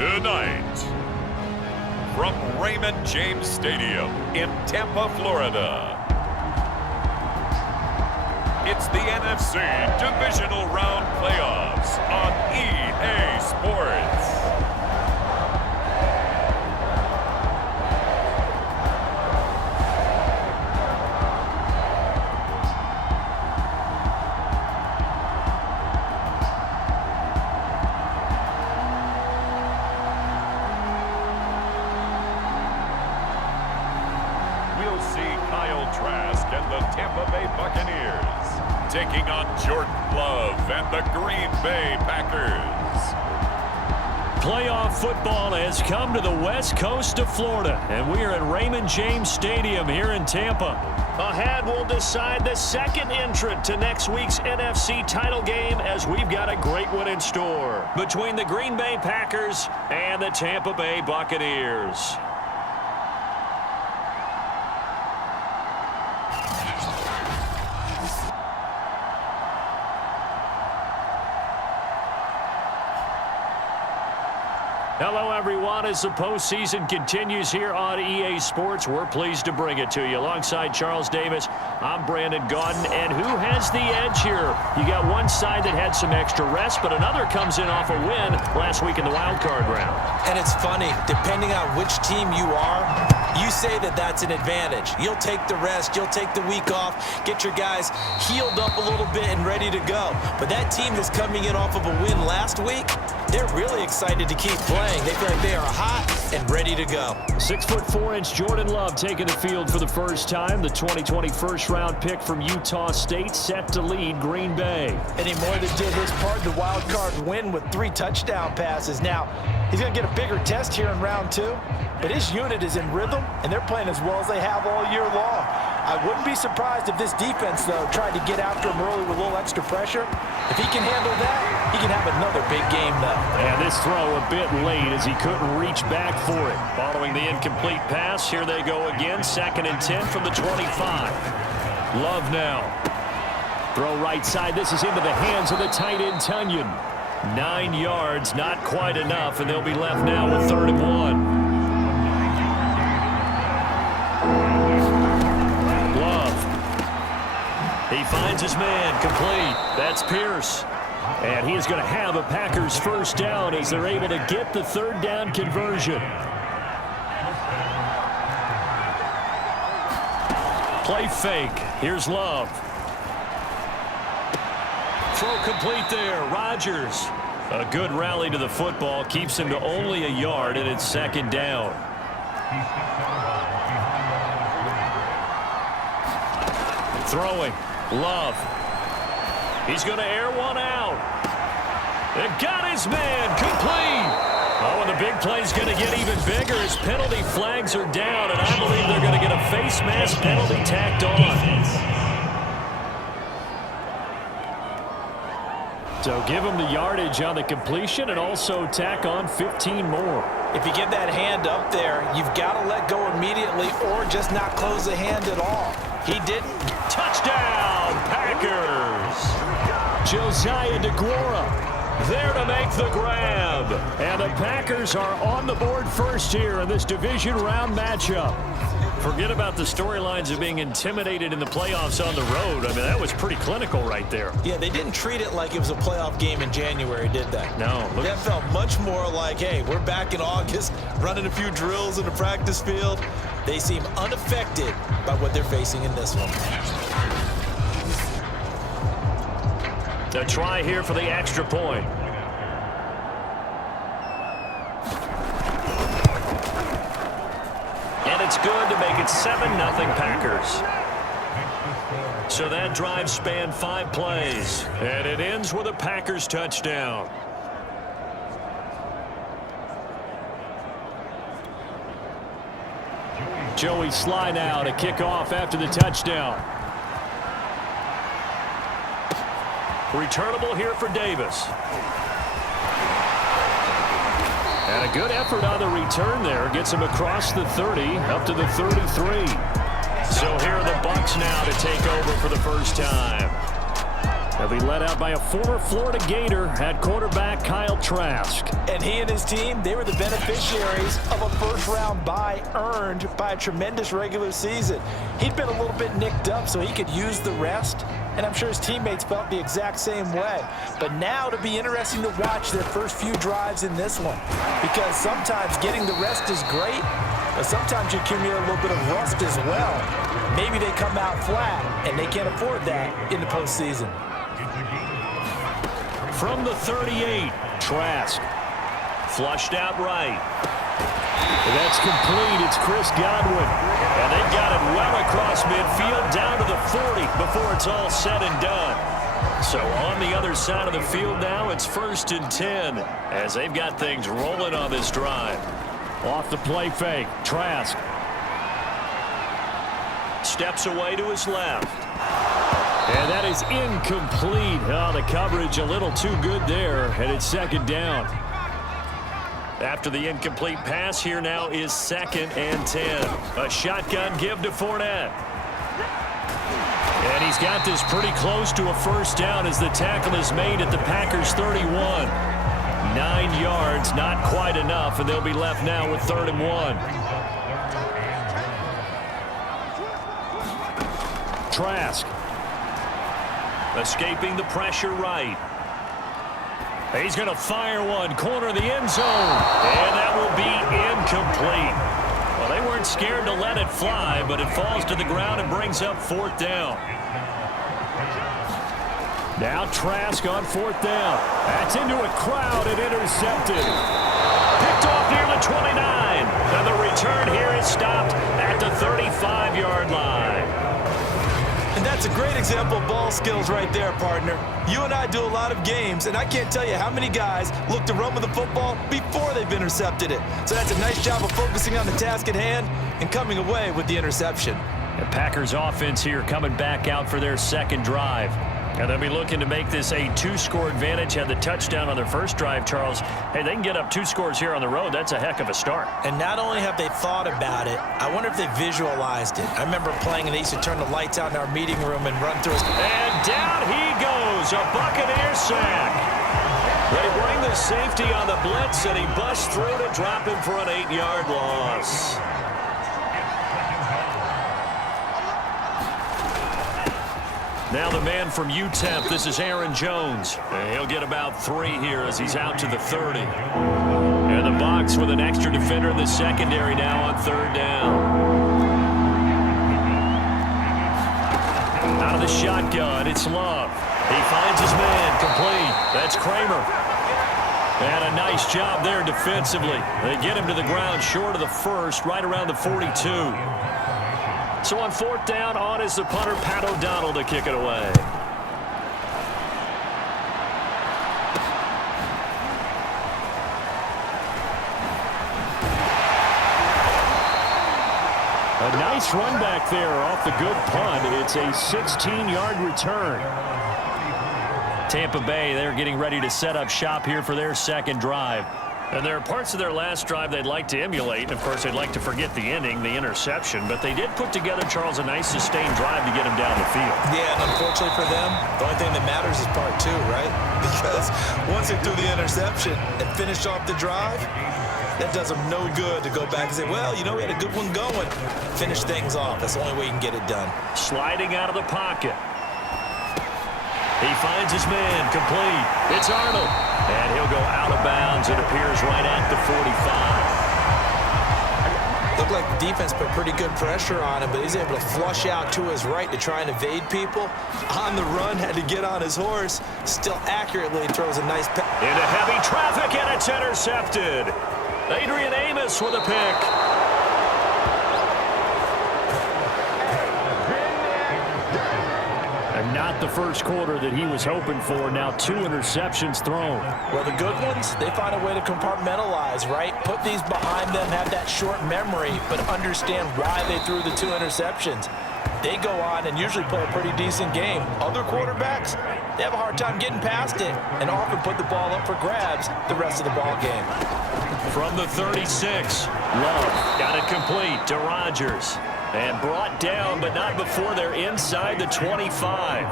Tonight, from Raymond James Stadium in Tampa, Florida, it's the NFC Divisional Round Playoffs on EA Sports. And the Tampa Bay Buccaneers taking on Jordan Love and the Green Bay Packers. Playoff football has come to the west coast of Florida, and we are at Raymond James Stadium here in Tampa. Ahead, we'll decide the second entrant to next week's NFC title game, as we've got a great one in store between the Green Bay Packers and the Tampa Bay Buccaneers. Hello, everyone. As the postseason continues here on EA Sports, we're pleased to bring it to you. Alongside Charles Davis, I'm Brandon Gaudin. And who has the edge here? You got one side that had some extra rest, but another comes in off a win last week in the wild card round. And it's funny, depending on which team you are, you say that that's an advantage. You'll take the rest, you'll take the week off, get your guys healed up a little bit and ready to go. But that team that's coming in off of a win last week, they're really excited to keep playing. They feel like they are hot and ready to go. 6'4" Jordan Love taking the field for the first time. The 2020 first-round pick from Utah State set to lead Green Bay. And he more than did his part in the wild card win with 3 touchdown passes. Now, he's going to get a bigger test here in round 2, but his unit is in rhythm, and they're playing as well as they have all year long. I wouldn't be surprised if this defense, though, tried to get after him early with a little extra pressure. If he can handle that, he can have another big game, though. And this throw a bit late as he couldn't reach back for it. Following the incomplete pass, here they go again. 2nd and 10 from the 25. Love now. Throw right side. This is into the hands of the tight end, Tunyon. 9 yards, not quite enough, and they'll be left now with 3rd and 1. He finds his man, complete. That's Pierce. And he is going to have a Packers first down as they're able to get the 3rd down conversion. Play fake. Here's Love. Throw complete there. Rodgers. A good rally to the football. Keeps him to only a yard, and it's 2nd down. Throwing. Love. He's going to air one out. And got his man complete. Oh, and the big play's going to get even bigger as penalty flags are down, and I believe they're going to get a face mask penalty tacked on. So give him the yardage on the completion and also tack on 15 more. If you get that hand up there, you've got to let go immediately or just not close the hand at all. He didn't. Touchdown, Packers. Josiah DeGuara there to make the grab. And the Packers are on the board first here in this division round matchup. Forget about the storylines of being intimidated in the playoffs on the road. I mean, that was pretty clinical right there. Yeah, they didn't treat it like it was a playoff game in January, did they? No. That felt much more like, hey, we're back in August, running a few drills in the practice field. They seem unaffected by what they're facing in this one. A try here for the extra point. And it's good to make it 7-0 Packers. So that drive spanned 5 plays. And it ends with a Packers touchdown. Joey Sly now to kick off after the touchdown. Returnable here for Davis. And a good effort on the return there. Gets him across the 30, up to the 33. So here are the Bucs now to take over for the first time. They'll be led out by a former Florida Gator at quarterback Kyle Trask. And And he and his team, they were the beneficiaries of a first-round bye earned by a tremendous regular season. He'd been a little bit nicked up so he could use the rest, and I'm sure his teammates felt the exact same way. But now it'll be interesting to watch their first few drives in this one, because sometimes getting the rest is great, but sometimes you accumulate a little bit of rust as well. Maybe they come out flat, and they can't afford that in the postseason. From the 38, Trask. Flushed out right. And that's complete. It's Chris Godwin. And they've got it well across midfield down to the 40 before it's all said and done. So on the other side of the field now, it's 1st and 10 as they've got things rolling on this drive. Off the play fake, Trask. Steps away to his left. And that is incomplete. Oh, the coverage a little too good there, and it's 2nd down. After the incomplete pass, here now is 2nd and 10. A shotgun give to Fournette. And he's got this pretty close to a 1st down as the tackle is made at the Packers' 31. 9 yards, not quite enough, and they'll be left now with 3rd and 1. Trask. Escaping the pressure right. He's going to fire one, corner of the end zone, and that will be incomplete. Well, they weren't scared to let it fly, but it falls to the ground and brings up 4th down. Now Trask on 4th down. That's into a crowd and intercepted. Picked off near the 29, and the return here is stopped at the 35-yard line. And that's a great example of ball skills right there, partner. You and I do a lot of games, and I can't tell you how many guys look to run with the football before they've intercepted it. So that's a nice job of focusing on the task at hand and coming away with the interception. The Packers offense here coming back out for their 2nd drive. And they'll be looking to make this a 2-score advantage. Had the touchdown on their first drive, Charles. Hey, they can get up 2 scores here on the road. That's a heck of a start. And not only have they thought about it, I wonder if they visualized it. I remember playing, and they used to turn the lights out in our meeting room and run through. And down he goes, a Buccaneer sack. They bring the safety on the blitz, and he busts through to drop him for an 8-yard loss. Now the man from UTEP, this is Aaron Jones. And he'll get about 3 here as he's out to the 30. And the box with an extra defender in the secondary now on 3rd down. Out of the shotgun, it's Love. He finds his man, complete. That's Kramer. And a nice job there defensively. They get him to the ground short of the 1st, right around the 42. So on 4th down, on is the punter, Pat O'Donnell, to kick it away. A nice run back there off the good punt. It's a 16-yard return. Tampa Bay, they're getting ready to set up shop here for their 2nd drive. And there are parts of their last drive they'd like to emulate. And, of course, they'd like to forget the ending, the interception. But they did put together, Charles, a nice sustained drive to get him down the field. Yeah, and unfortunately for them, the only thing that matters is part 2, right? Because once they threw the interception and finished off the drive, that does them no good to go back and say, well, you know, we had a good one going. Finish things off. That's the only way you can get it done. Sliding out of the pocket. He finds his man, complete. It's Arnold. And he'll go out of bounds. It appears right at the 45. Looked like the defense put pretty good pressure on him, but he's able to flush out to his right to try and evade people. On the run, had to get on his horse. Still accurately throws a nice pass. Into heavy traffic, and it's intercepted. Adrian Amos with a pick. And not the first quarter that he was hoping for. Now 2 interceptions thrown. Well, the good ones, they find a way to compartmentalize, right? Put these behind them, have that short memory, but understand why they threw the 2 interceptions. They go on and usually play a pretty decent game. Other quarterbacks, they have a hard time getting past it and often put the ball up for grabs the rest of the ball game. From the 36, Love got it complete to Rodgers. And brought down, but not before they're inside the 25.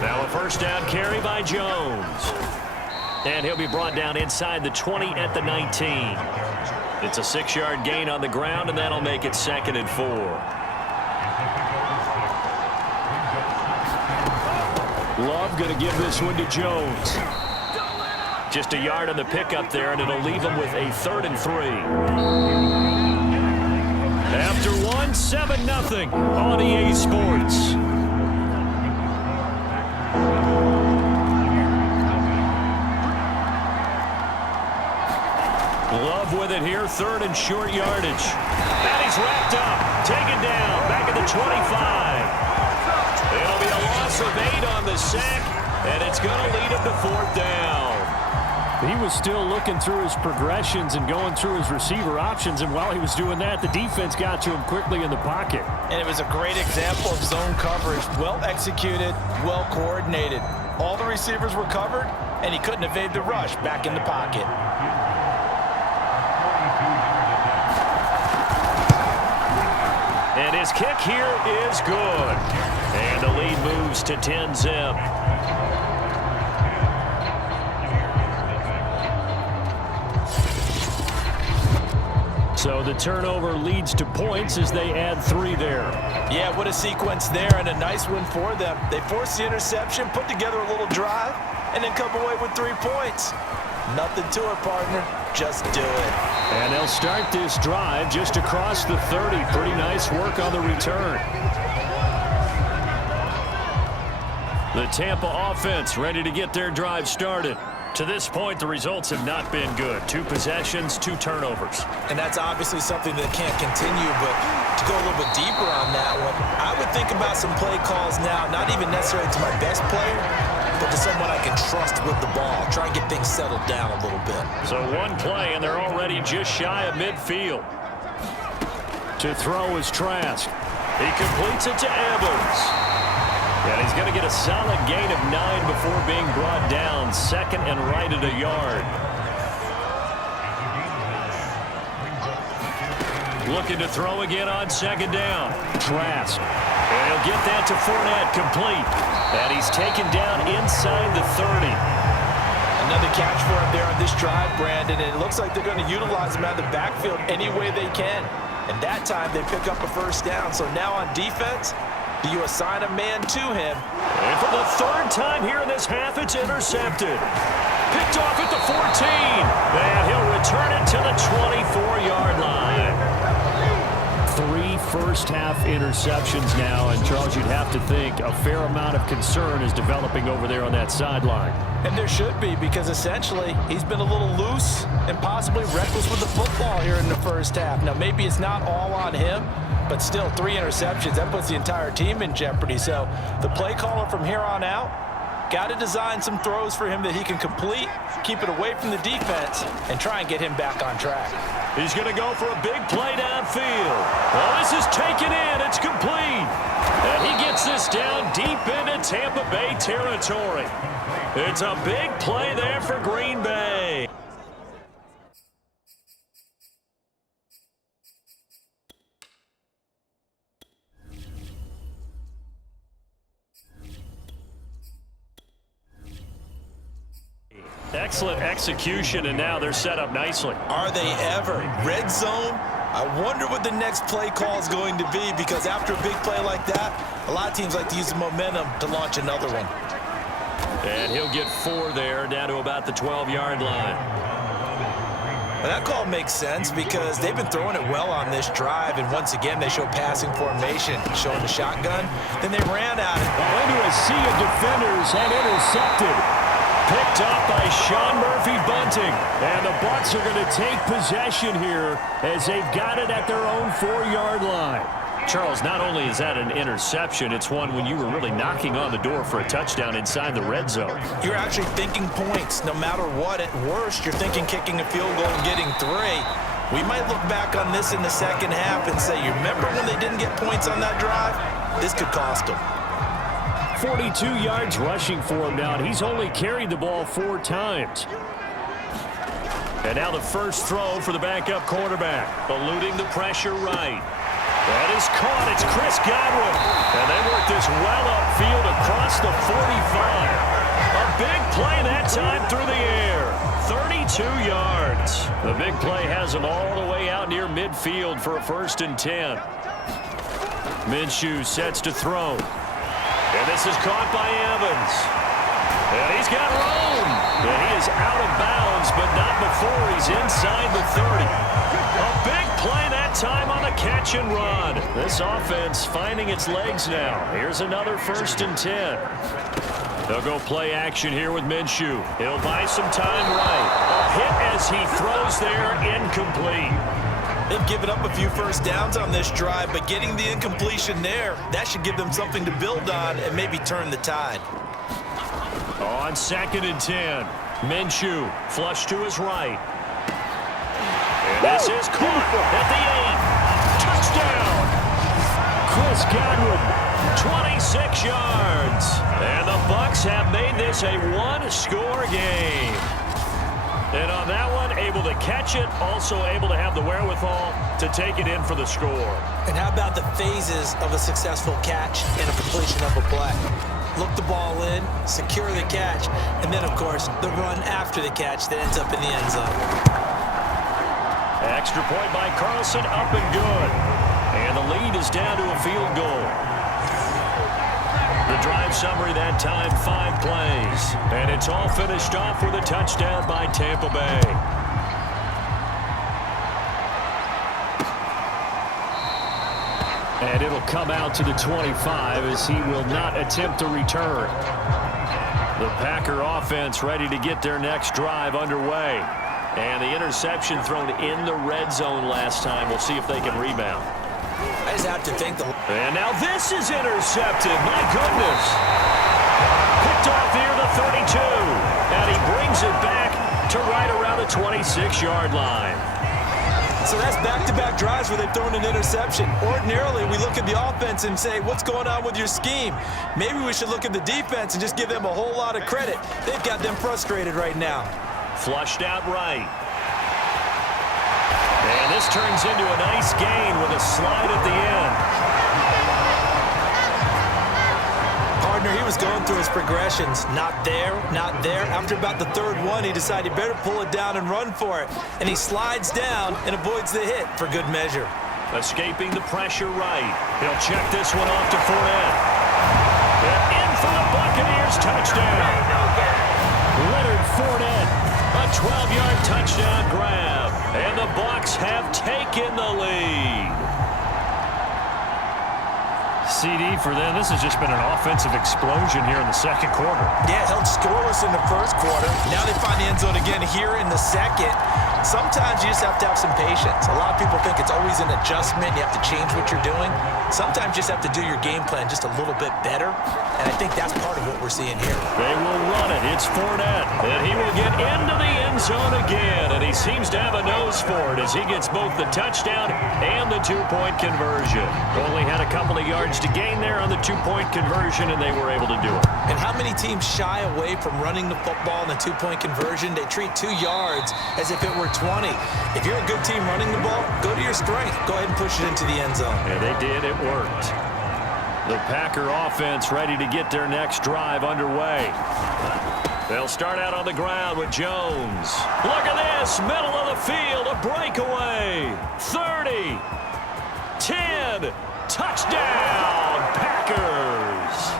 Now a first down carry by Jones. And he'll be brought down inside the 20 at the 19. It's a 6-yard gain on the ground, and that'll make it 2nd and 4. Love going to give this one to Jones. Just a yard on the pickup there, and it'll leave him with a 3rd and 3. After one, 7-0 on EA Sports. Love with it here, 3rd and short yardage. And he's wrapped up, taken down, back at the 25. It'll be a loss of 8 on the sack, and it's going to lead him to 4th down. He was still looking through his progressions and going through his receiver options, and while he was doing that, the defense got to him quickly in the pocket. And it was a great example of zone coverage. Well executed, well coordinated. All the receivers were covered, and he couldn't evade the rush back in the pocket. And his kick here is good. And the lead moves to 10-zip. So the turnover leads to points as they add 3 there. Yeah, what a sequence there, and a nice one for them. They forced the interception, put together a little drive, and then come away with 3 points. Nothing to it, partner. Just do it. And they'll start this drive just across the 30. Pretty nice work on the return. The Tampa offense ready to get their drive started. To this point, the results have not been good. 2 possessions, 2 turnovers. And that's obviously something that can't continue, but to go a little bit deeper on that one, I would think about some play calls now, not even necessarily to my best player, but to someone I can trust with the ball. Try and get things settled down a little bit. So 1 play, and they're already just shy of midfield. To throw is Trask. He completes it to Evans. And he's going to get a solid gain of 9 before being brought down. 2nd and right at a yard. Looking to throw again on 2nd down. Trask. And he'll get that to Fournette, complete. And he's taken down inside the 30. Another catch for him there on this drive, Brandon, and it looks like they're going to utilize him out of the backfield any way they can. And that time they pick up a 1st down. So now on defense, do you assign a man to him? And for the 3rd time here in this half, it's intercepted. Picked off at the 14. And he'll return it to the 24-yard line. 3 first-half interceptions now, and Charles, you'd have to think a fair amount of concern is developing over there on that sideline. And there should be, because essentially he's been a little loose and possibly reckless with the football here in the first half. Now, maybe it's not all on him, but still 3 interceptions. That puts the entire team in jeopardy. So the play caller from here on out got to design some throws for him that he can complete, keep it away from the defense, and try and get him back on track. He's going to go for a big play downfield. Well, this is taken in. It's complete. And he gets this down deep into Tampa Bay territory. It's a big play there for Green Bay. Excellent execution, and now they're set up nicely. Are they ever? Red zone? I wonder what the next play call is going to be, because after a big play like that, a lot of teams like to use the momentum to launch another one. And he'll get 4 there, down to about the 12-yard line. And that call makes sense because they've been throwing it well on this drive, and once again they show passing formation, showing the shotgun. Then they ran out of it. Into a sea of defenders and intercepted. Picked up by Sean Murphy-Bunting. And the Bucs are going to take possession here as they've got it at their own 4-yard line. Charles, not only is that an interception, it's one when you were really knocking on the door for a touchdown inside the red zone. You're actually thinking points no matter what. At worst, you're thinking kicking a field goal and getting 3. We might look back on this in the second half and say, you remember when they didn't get points on that drive? This could cost them. 42 yards rushing for him now, and he's only carried the ball 4 times. And now the first throw for the backup quarterback, eluding the pressure right. That is caught. It's Chris Godwin. And they work this well upfield across the 45. time through the air. 32 yards. The big play has him all the way out near midfield for a 1st and 10. Minshew sets to throw. And this is caught by Evans. And he's got room. And he is out of bounds, but not before he's inside the 30. A big play that time on the catch and run. This offense finding its legs now. Here's another 1st and 10. They'll go play action here with Minshew. He'll buy some time right. A hit as he throws there, incomplete. They've given up a few first downs on this drive, but getting the incompletion there, that should give them something to build on and maybe turn the tide. On 2nd and 10, Minshew flush to his right. And this is caught at the 8. Touchdown! Chris Godwin, 26 yards. And the Bucs have made this a one-score game. And on that one, able to catch it, also able to have the wherewithal to take it in for the score. And how about the phases of a successful catch and a completion of a play? Look the ball in, secure the catch, and then, of course, the run after the catch that ends up in the end zone. Extra point by Carlson, up and good. And the lead is down to a field goal. The drive summary that time, 5 plays. And it's all finished off with a touchdown by Tampa Bay. And it'll come out to the 25 as he will not attempt to return. The Packer offense ready to get their next drive underway. And the interception thrown in the red zone last time. We'll see if they can rebound. I just have to think the... And now this is intercepted. My goodness. Picked off near the 32. And he brings it back to right around the 26-yard line. So that's back-to-back drives where they've thrown an interception. Ordinarily, we look at the offense and say, what's going on with your scheme? Maybe we should look at the defense and just give them a whole lot of credit. They've got them frustrated right now. Flushed out right. And this turns into a nice gain with a slide at the end. Partner, he was going through his progressions. Not there, not there. After about the 3rd one, he decided he better pull it down and run for it. And he slides down and avoids the hit for good measure. Escaping the pressure right. He'll check this one off to Fournette. And in for the Buccaneers touchdown. Leonard Fournette, a 12-yard touchdown grab. And the Bucs have taken the lead. CD for them. This has just been an offensive explosion here in the 2nd quarter. Yeah, held scoreless in the 1st quarter. Now they find the end zone again here in the 2nd. Sometimes you just have to have some patience. A lot of people think it's always an adjustment. You have to change what you're doing. Sometimes you just have to do your game plan just a little bit better. And I think that's part of what we're seeing here. They will run it. It's Fournette. And he will get into the end zone again. And he seems to have a nose for it as he gets both the touchdown and the 2-point conversion. Only had a couple of yards to gain there on the 2-point conversion, and they were able to do it. And how many teams shy away from running the football in the 2-point conversion? They treat 2 yards as if it were 20. If you're a good team running the ball, go to your strength. Go ahead and push it into the end zone. And they did. It worked. The Packer offense ready to get their next drive underway. They'll start out on the ground with Jones. Look at this. Middle of the field. A breakaway. 30. 10. Touchdown, Packers.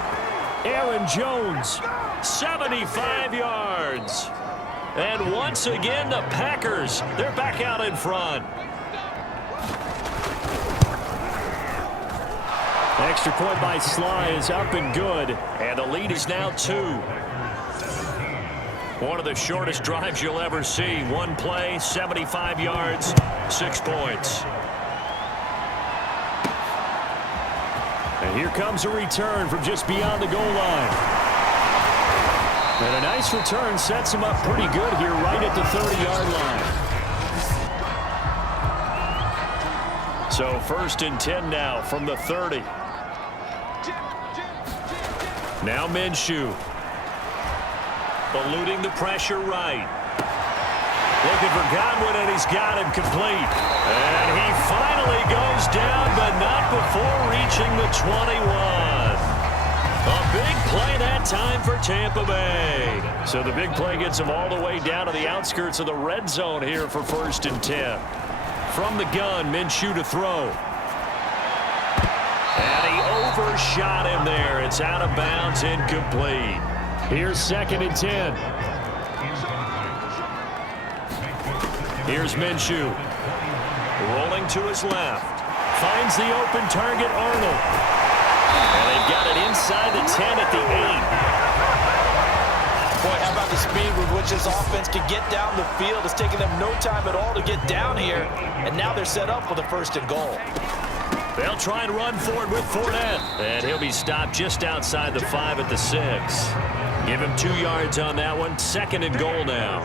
Aaron Jones, 75 yards. And once again, the Packers, they're back out in front. Extra point by Sly is up and good. And the lead is now 2. One of the shortest drives you'll ever see. One play, 75 yards, 6 points. And here comes a return from just beyond the goal line. And a nice return sets him up pretty good here right at the 30-yard line. So 1st and 10 now from the 30. Now Minshew. Eluding the pressure right. Looking for Godwin, and he's got him complete. And he finally goes down, but not before reaching the 21. A big play that time for Tampa Bay. So the big play gets them all the way down to the outskirts of the red zone here for 1st and 10. From the gun, Minshew to throw. And he overshot him there. It's out of bounds, incomplete. Here's 2nd and 10. Here's Minshew. Rolling to his left. Finds the open target, Arnold. And they've got it inside the 10 at the 8. Boy, how about the speed with which this offense can get down the field? It's taking them no time at all to get down here. And now they're set up for the 1st and goal. They'll try and run forward with Fournette. And he'll be stopped just outside the 5 at the 6. Give him 2 yards on that one. 2nd and goal now.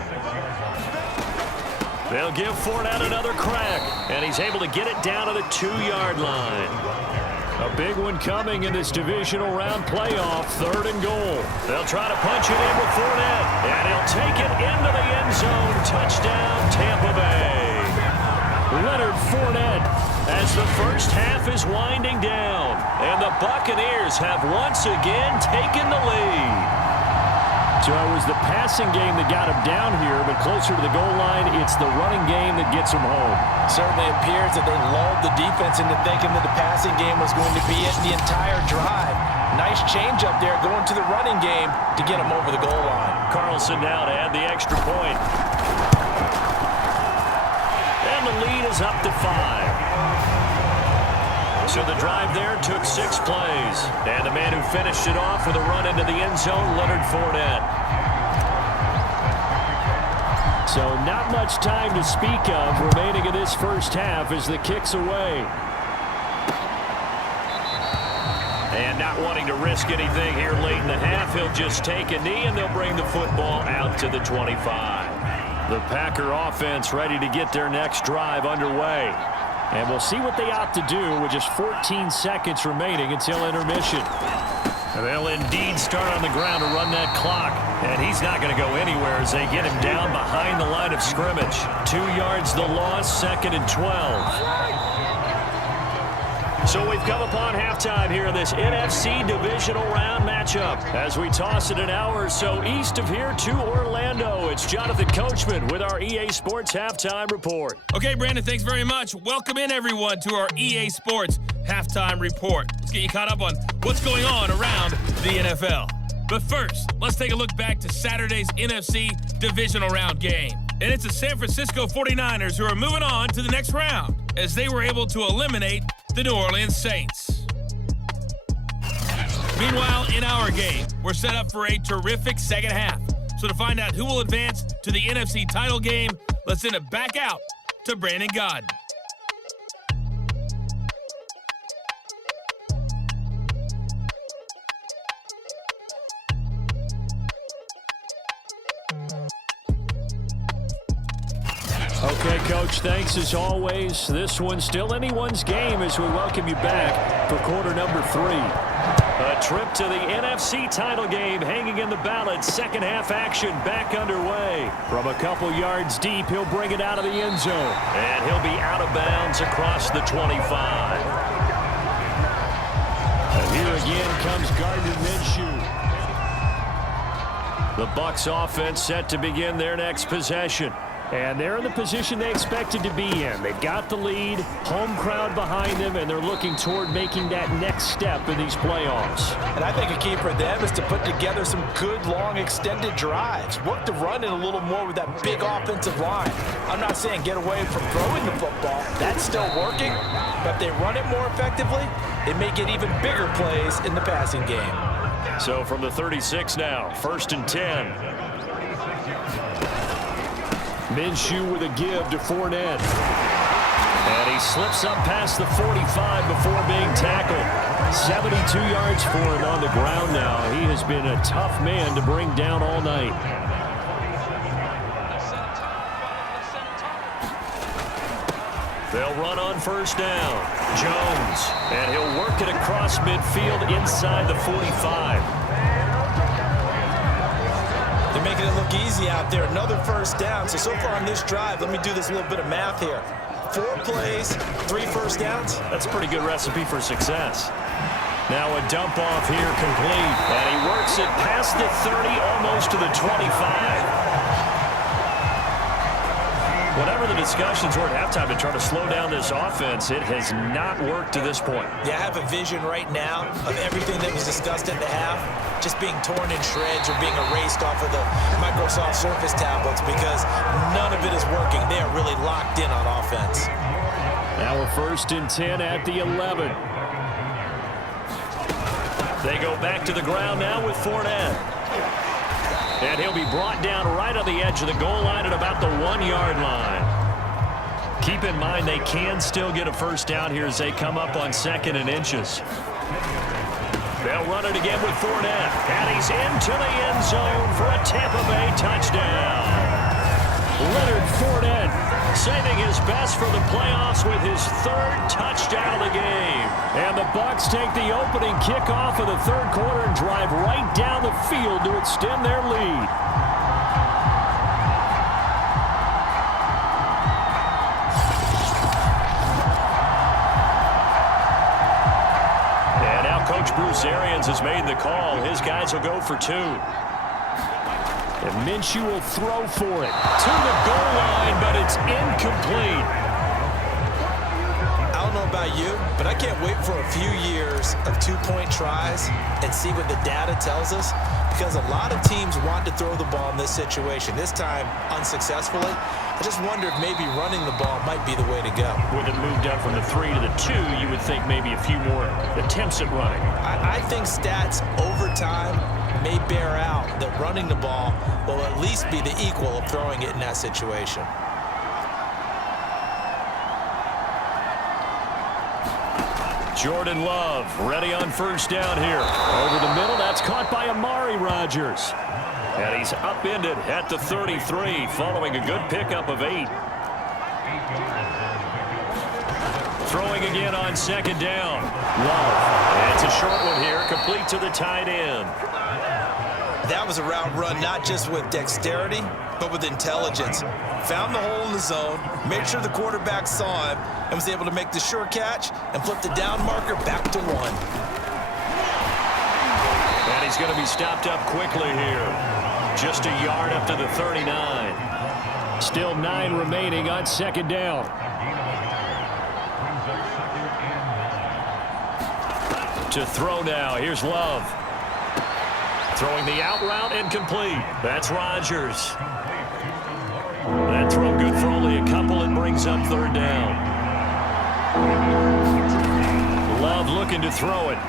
They'll give Fournette another crack. And he's able to get it down to the 2-yard line. A big one coming in this divisional round playoff. 3rd and goal. They'll try to punch it in with Fournette. And he'll take it into the end zone. Touchdown, Tampa Bay. Leonard Fournette. As the first half is winding down. And the Buccaneers have once again taken the lead. So it was the passing game that got him down here, but closer to the goal line, it's the running game that gets him home. Certainly appears that they lulled the defense into thinking that the passing game was going to be it the entire drive. Nice change up there going to the running game to get him over the goal line. Carlson now to add the extra point. And the lead is up to 5. So the drive there took 6 plays. And the man who finished it off with a run into the end zone, Leonard Fournette. So not much time to speak of remaining in this first half as the kick's away. And not wanting to risk anything here late in the half, he'll just take a knee and they'll bring the football out to the 25. The Packer offense ready to get their next drive underway. And we'll see what they opt to do with just 14 seconds remaining until intermission. They'll indeed start on the ground to run that clock. And he's not going to go anywhere as they get him down behind the line of scrimmage. 2 yards the loss, 2nd and 12. So we've come upon halftime here in this NFC Divisional Round matchup. As we toss it an hour or so east of here to Orlando, it's Jonathan Coachman with our EA Sports Halftime Report. Okay, Brandon, thanks very much. Welcome in, everyone, to our EA Sports Halftime Report. Let's get you caught up on what's going on around the NFL. But first, let's take a look back to Saturday's NFC Divisional Round game. And it's the San Francisco 49ers who are moving on to the next round as they were able to eliminate the New Orleans Saints. Meanwhile, in our game, we're set up for a terrific second half. So to find out who will advance to the NFC title game, let's send it back out to Brandon Godden. Okay, Coach, thanks as always. This one's still anyone's game as we welcome you back for quarter number 3. A trip to the NFC title game hanging in the balance. Second half action back underway. From a couple yards deep, he'll bring it out of the end zone. And he'll be out of bounds across the 25. And here again comes Gardner Minshew. The Bucs offense set to begin their next possession. And they're in the position they expected to be in. They've got the lead, home crowd behind them, and they're looking toward making that next step in these playoffs. And I think a key for them is to put together some good, long, extended drives. Work the run in a little more with that big offensive line. I'm not saying get away from throwing the football. That's still working. But if they run it more effectively, it may get even bigger plays in the passing game. So from the 36 now, 1st and 10. Minshew with a give to Fournette. And he slips up past the 45 before being tackled. 72 yards for him on the ground now. He has been a tough man to bring down all night. They'll run on 1st down. Jones. And he'll work it across midfield inside the 45. They're making it look easy out there. Another 1st down. So far on this drive, let me do this little bit of math here. 4 plays, 3 first downs. That's a pretty good recipe for success. Now a dump off here complete. And he works it past the 30, almost to the 25. Whatever the discussions were at halftime to try to slow down this offense, it has not worked to this point. Yeah, I have a vision right now of everything that was discussed at the half just being torn in shreds or being erased off of the Microsoft Surface tablets because none of it is working. They are really locked in on offense. Now a 1st and 10 at the 11. They go back to the ground now with Fournette. And he'll be brought down right on the edge of the goal line at about the 1-yard line. Keep in mind they can still get a first down here as they come up on 2nd and inches. They'll run it again with Fournette. And he's into the end zone for a Tampa Bay touchdown. Leonard Fournette saving his best for the playoffs with his 3rd touchdown of the game. And the Bucs take the opening kickoff of the 3rd quarter and drive right down the field to extend their lead. And now Coach Bruce Arians has made the call. His guys will go for 2. And Minshew will throw for it to the goal line, but it's incomplete. I don't know about you, but I can't wait for a few years of 2-point tries and see what the data tells us, because a lot of teams want to throw the ball in this situation. This time, unsuccessfully. I just wonder if maybe running the ball might be the way to go. With it moved up from the 3 to the 2, you would think maybe a few more attempts at running. I think stats over time may bear out that running the ball will at least be the equal of throwing it in that situation. Jordan Love ready on 1st down here. Over the middle, that's caught by Amari Rodgers. And he's upended at the 33 following a good pickup of 8. Throwing again on 2nd down. Love. And it's a short one here, complete to the tight end. That was a route run not just with dexterity, but with intelligence. Found the hole in the zone, made sure the quarterback saw him, and was able to make the sure catch and flip the down marker back to 1. And he's going to be stopped up quickly here. Just a yard up to the 39. Still 9 remaining on 2nd down. To throw now. Here's Love. Throwing the out route, incomplete. That's Rodgers. That throw good for only a couple. It brings up 3rd down. Love looking to throw it.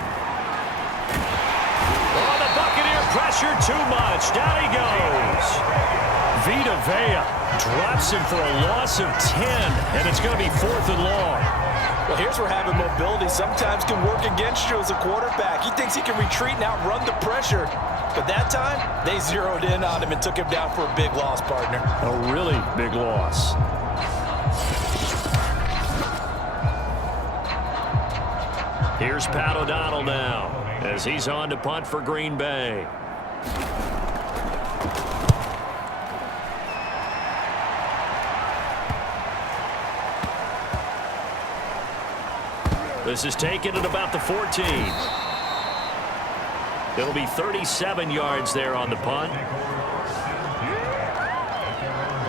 Oh, the Buccaneer pressure too much. Down he goes. Vita Vea drops him for a loss of 10, and it's going to be 4th and long. Well, here's where having mobility sometimes can work against you as a quarterback. He thinks he can retreat and outrun the pressure. But that time, they zeroed in on him and took him down for a big loss, partner. A really big loss. Here's Pat O'Donnell now as he's on to punt for Green Bay. This is taken at about the 14. It'll be 37 yards there on the punt.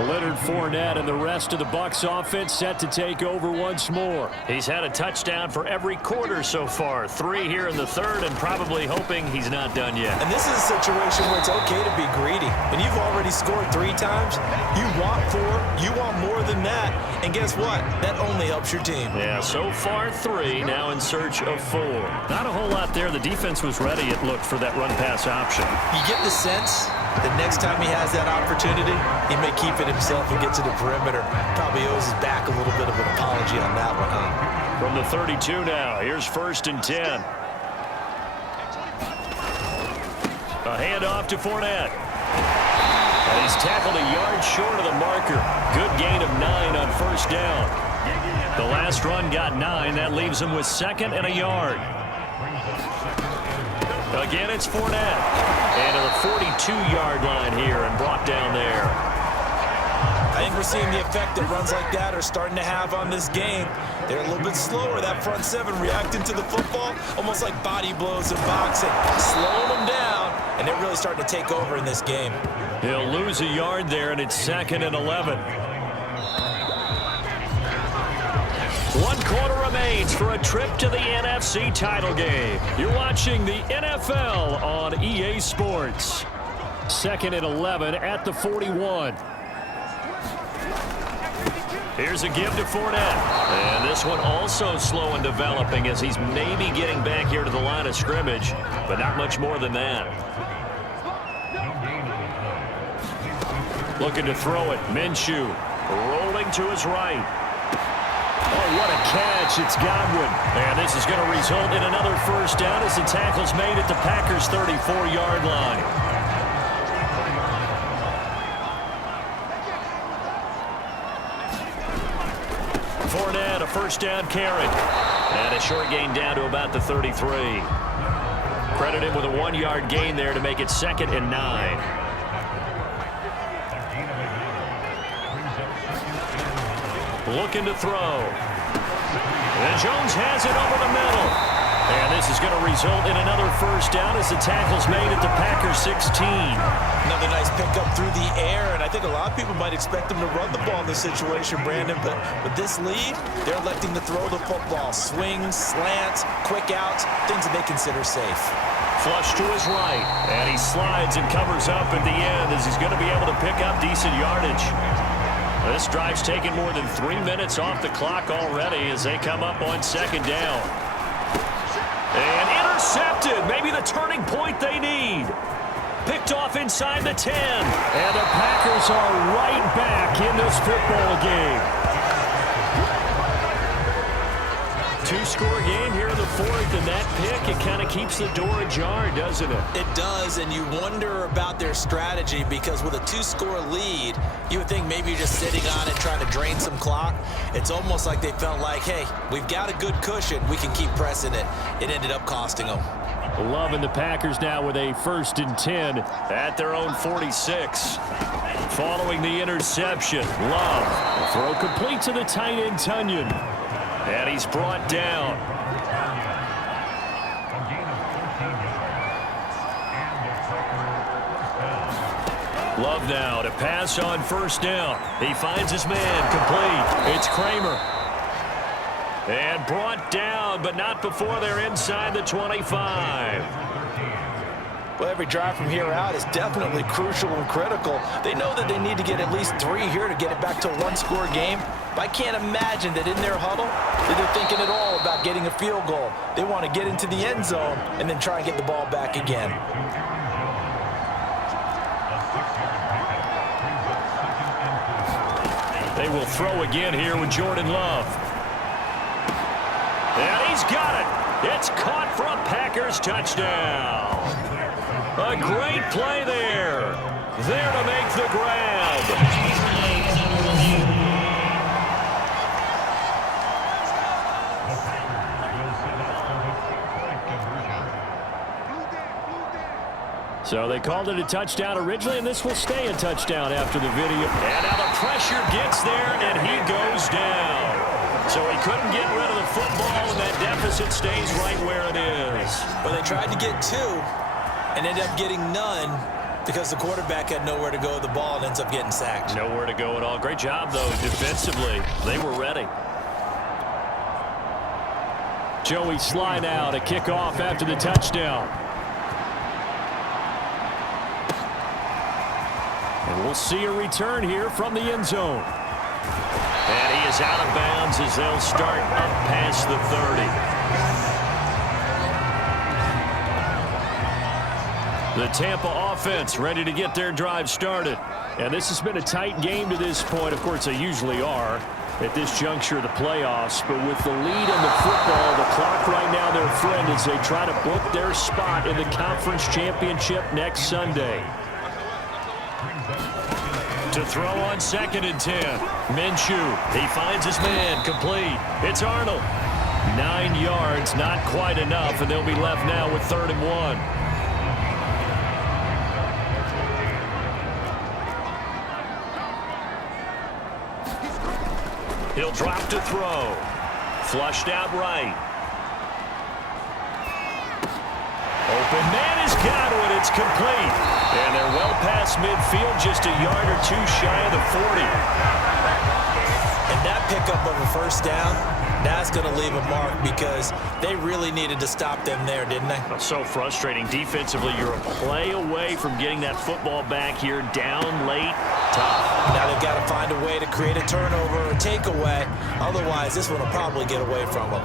Leonard Fournette and the rest of the Bucs offense set to take over once more. He's had a touchdown for every quarter so far. 3 here in the 3rd, and probably hoping he's not done yet. And this is a situation where it's okay to be greedy. When you've already scored 3 times, you want 4, you want more than that. And guess what? That only helps your team. Yeah, so far 3, now in search of 4. Not a whole lot there. The defense was ready, it looked, for that run-pass option. You get the sense that next time he has that opportunity, he may keep it himself and get to the perimeter. Probably owes his back a little bit of an apology on that one, huh? From the 32 now, here's 1st and 10. A handoff to Fournette. And he's tackled a yard short of the marker. Good gain of 9 on 1st down. The last run got 9. That leaves him with 2nd and a yard. Again, it's Fournette. And to the 42-yard line here and brought down there. I I think we're seeing the effect that runs like that are starting to have on this game. They're a little bit slower, that front seven, reacting to the football, almost like body blows in boxing, slowing them down, and they're really starting to take over in this game. He'll lose a yard there, and it's 2nd and 11. 1 quarter remains for a trip to the NFC title game. You're watching the NFL on EA Sports. 2nd and 11 at the 41. Here's a give to Fournette. And this one also slow in developing as he's maybe getting back here to the line of scrimmage, but not much more than that. Looking to throw it. Minshew rolling to his right. Oh, what a catch. It's Godwin. And this is going to result in another first down as the tackle's made at the Packers' 34-yard line. Fournette, a first down carry. And a short gain down to about the 33. Credit him with a 1-yard gain there to make it 2nd and 9. Looking to throw. And Jones has it over the middle. And this is going to result in another first down as the tackle's made at the Packers 16. Another nice pickup through the air, and I think a lot of people might expect them to run the ball in this situation, Brandon, but with this lead, they're electing to throw the football. Swings, slants, quick outs, things that they consider safe. Flush to his right, and he slides and covers up at the end as he's going to be able to pick up decent yardage. This drive's taken more than 3 minutes off the clock already as they come up on 2nd down. And intercepted. Maybe the turning point they need. Picked off inside the 10. And the Packers are right back in this football game. 2-score game here in the 4th, and that pick, it kind of keeps the door ajar, doesn't it? It does, and you wonder about their strategy because with a 2-score lead, you would think maybe you're just sitting on it trying to drain some clock. It's almost like they felt like, hey, we've got a good cushion. We can keep pressing it. It ended up costing them. Loving the Packers now with a 1st and 10 at their own 46. Following the interception, Love. Throw complete to the tight end, Tunyon. And he's brought down. Love now to pass on 1st down. He finds his man complete. It's Kramer. And brought down, but not before they're inside the 25. Well, every drive from here out is definitely crucial and critical. They know that they need to get at least 3 here to get it back to a 1-score game. But I can't imagine that in their huddle that they're thinking at all about getting a field goal. They want to get into the end zone and then try and get the ball back again. They will throw again here with Jordan Love. And he's got it. It's caught for a Packers touchdown. A great play there. There to make the grab. So they called it a touchdown originally, and this will stay a touchdown after the video. And now the pressure gets there, and he goes down. So he couldn't get rid of the football, and that deficit stays right where it is. But they tried to get 2 and ended up getting none because the quarterback had nowhere to go with the ball and ends up getting sacked. Nowhere to go at all. Great job, though, defensively. They were ready. Joey Sly now to kick off after the touchdown. And we'll see a return here from the end zone. And he is out of bounds as they'll start up past the 30. The Tampa offense ready to get their drive started. And this has been a tight game to this point. Of course, they usually are at this juncture of the playoffs. But with the lead in the football, the clock right now their friend as they try to book their spot in the conference championship next Sunday. To throw on 2nd and 10. Minshew, he finds his man complete. It's Arnold. 9 yards, not quite enough, and they'll be left now with 3rd and 1. He'll drop to throw. Flushed out right. Open man has got it. It's complete. And they're well past midfield, just a yard or two shy of the 40. And that pickup of a first down, that's going to leave a mark because they really needed to stop them there, didn't they? So frustrating. Defensively, you're a play away from getting that football back here. Down late. Tough. Now they've got to find a way to create a turnover or takeaway. Otherwise, this one will probably get away from them.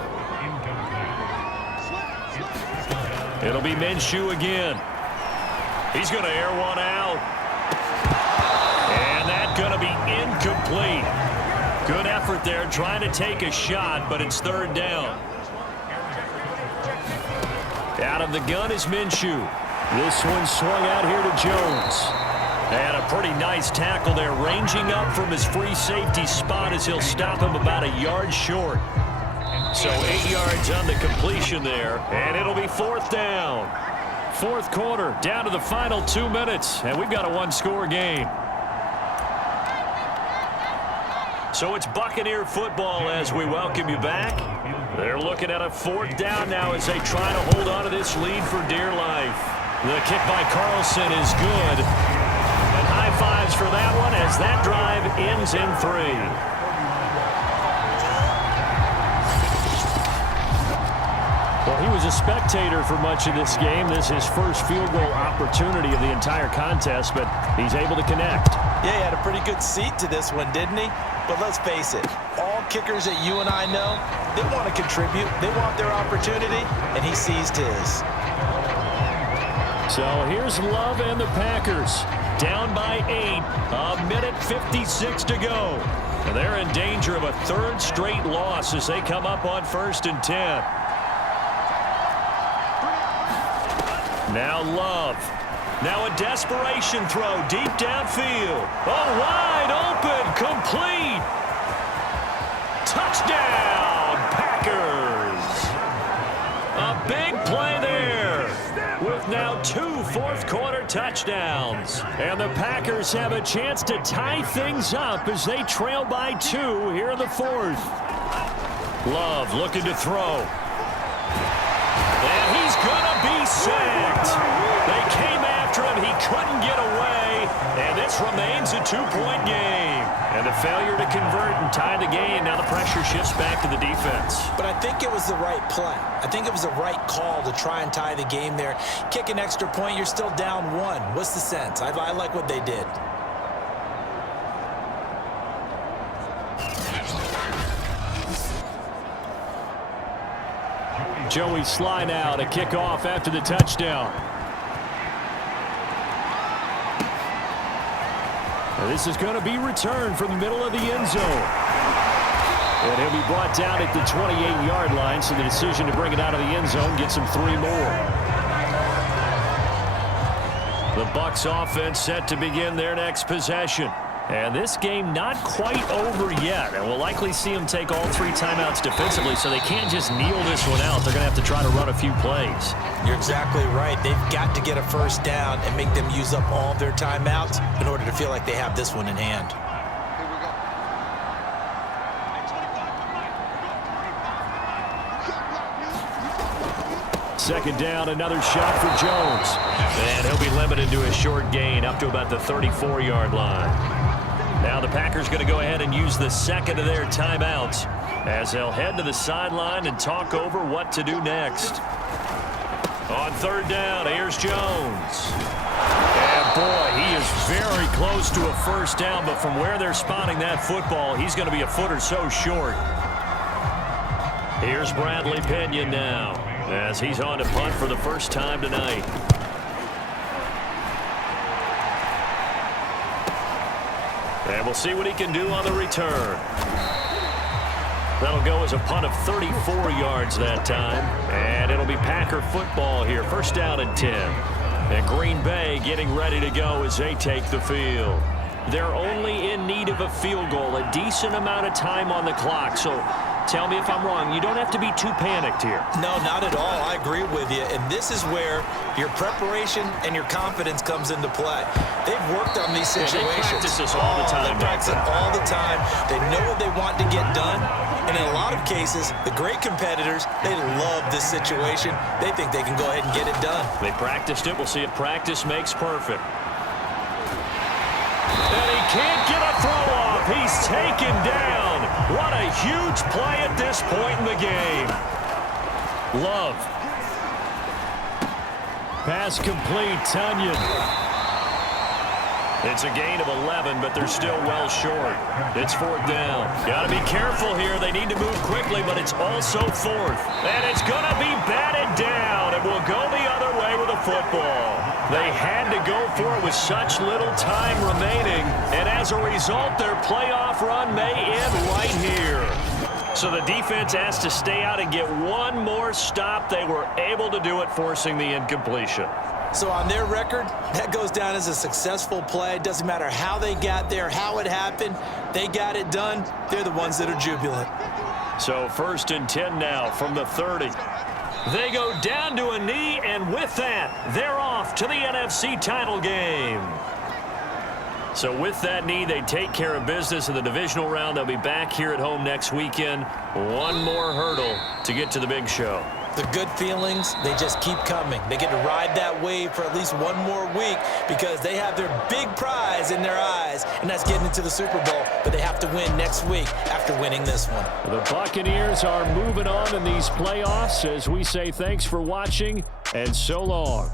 It'll be Minshew again. He's going to air one out. And that's going to be incomplete. Good effort there trying to take a shot, but it's third down. Out of the gun is Minshew. This one swung out here to Jones. And a pretty nice tackle there, ranging up from his free safety spot as he'll stop him about a yard short. So 8 yards on the completion there, and it'll be fourth down. Fourth quarter, down to the final 2 minutes, and we've got a one-score game. So it's Buccaneer football as we welcome you back. They're looking at a fourth down now as they try to hold on to this lead for dear life. The kick by Carlson is good. And high fives for that one as that drive ends in 3. Well, he was a spectator for much of this game. This is his first field goal opportunity of the entire contest, but he's able to connect. Yeah, he had a pretty good seat to this one, didn't he? But let's face it, all kickers that you and I know, they want to contribute. They want their opportunity, and he seized his. So here's Love and the Packers. Down by 8, a minute 56 to go. And they're in danger of a third straight loss as they come up on 1st and 10. Now Love. Now a desperation throw deep downfield. Oh, wide open, complete. Touchdown, Packers. A big play there with now 2 fourth-quarter touchdowns. And the Packers have a chance to tie things up as they trail by 2 here in the fourth. Love looking to throw. And he's going to be sacked. They came after him. He couldn't get away. And this remains a 2-point game. And the failure to convert and tie the game. Now the pressure shifts back to the defense. But I think it was the right play. I think it was the right call to try and tie the game there. Kick an extra point, you're still down 1. What's the sense? I like what they did. Joey slide out, a kickoff after the touchdown. And this is going to be returned from the middle of the end zone. And he'll be brought down at the 28-yard line, so the decision to bring it out of the end zone gets him 3 more. The Bucs offense set to begin their next possession. And this game not quite over yet. And we'll likely see them take all 3 timeouts defensively, so they can't just kneel this one out. They're going to have to try to run a few plays. You're exactly right. They've got to get a first down and make them use up all of their timeouts in order to feel like they have this one in hand. Second down, another shot for Jones. And he'll be limited to a short gain up to about the 34-yard line. Now the Packers going to go ahead and use the second of their timeouts as they'll head to the sideline and talk over what to do next. On third down, here's Jones. And boy, he is very close to a first down, but from where they're spotting that football, he's going to be a foot or so short. Here's Bradley Pinion now as he's on to punt for the first time tonight. And we'll see what he can do on the return. That'll go as a punt of 34 yards that time. And it'll be Packer football here. First down and 10. And Green Bay getting ready to go as they take the field. They're only in need of a field goal, a decent amount of time on the clock. So Tell me if I'm wrong. You don't have to be too panicked here. No, not at all. I agree with you. And this is where your preparation and your confidence comes into play. They've worked on these situations. They practice this all the time. They practice it all the time. They know what they want to get done. And in a lot of cases, the great competitors, they love this situation. They think they can go ahead and get it done. They practiced it. We'll see if practice makes perfect. And he can't get a throw off. He's taken down. What a huge play at this point in the game. Love. Pass complete, Tunyon. It's a gain of 11, but they're still well short. It's 4th down. Got to be careful here. They need to move quickly, but it's also 4th. And it's going to be batted down. It will go the other way with a football. They had to go for it with such little time remaining, and as a result, their playoff run may end right here. So the defense has to stay out and get one more stop. They were able to do it, forcing the incompletion. So on their record, that goes down as a successful play. It doesn't matter how they got there, how it happened. They got it done. They're the ones that are jubilant. So 1st and 10 now from the 30. They go down to a knee, and with that, they're off to the NFC title game. So with that knee, they take care of business in the divisional round. They'll be back here at home next weekend. One more hurdle to get to the big show. The good feelings, they just keep coming. They get to ride that wave for at least one more week because they have their big prize in their eyes, and that's getting into the Super Bowl. But they have to win next week after winning this one. The Buccaneers are moving on in these playoffs as we say thanks for watching and so long.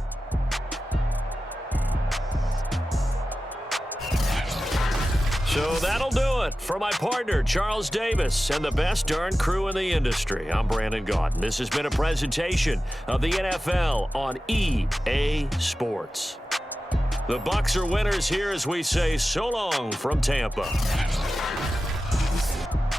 So that'll do it for my partner, Charles Davis, and the best darn crew in the industry. I'm Brandon Gaudin. This has been a presentation of the NFL on EA Sports. The Bucs are winners here as we say so long from Tampa.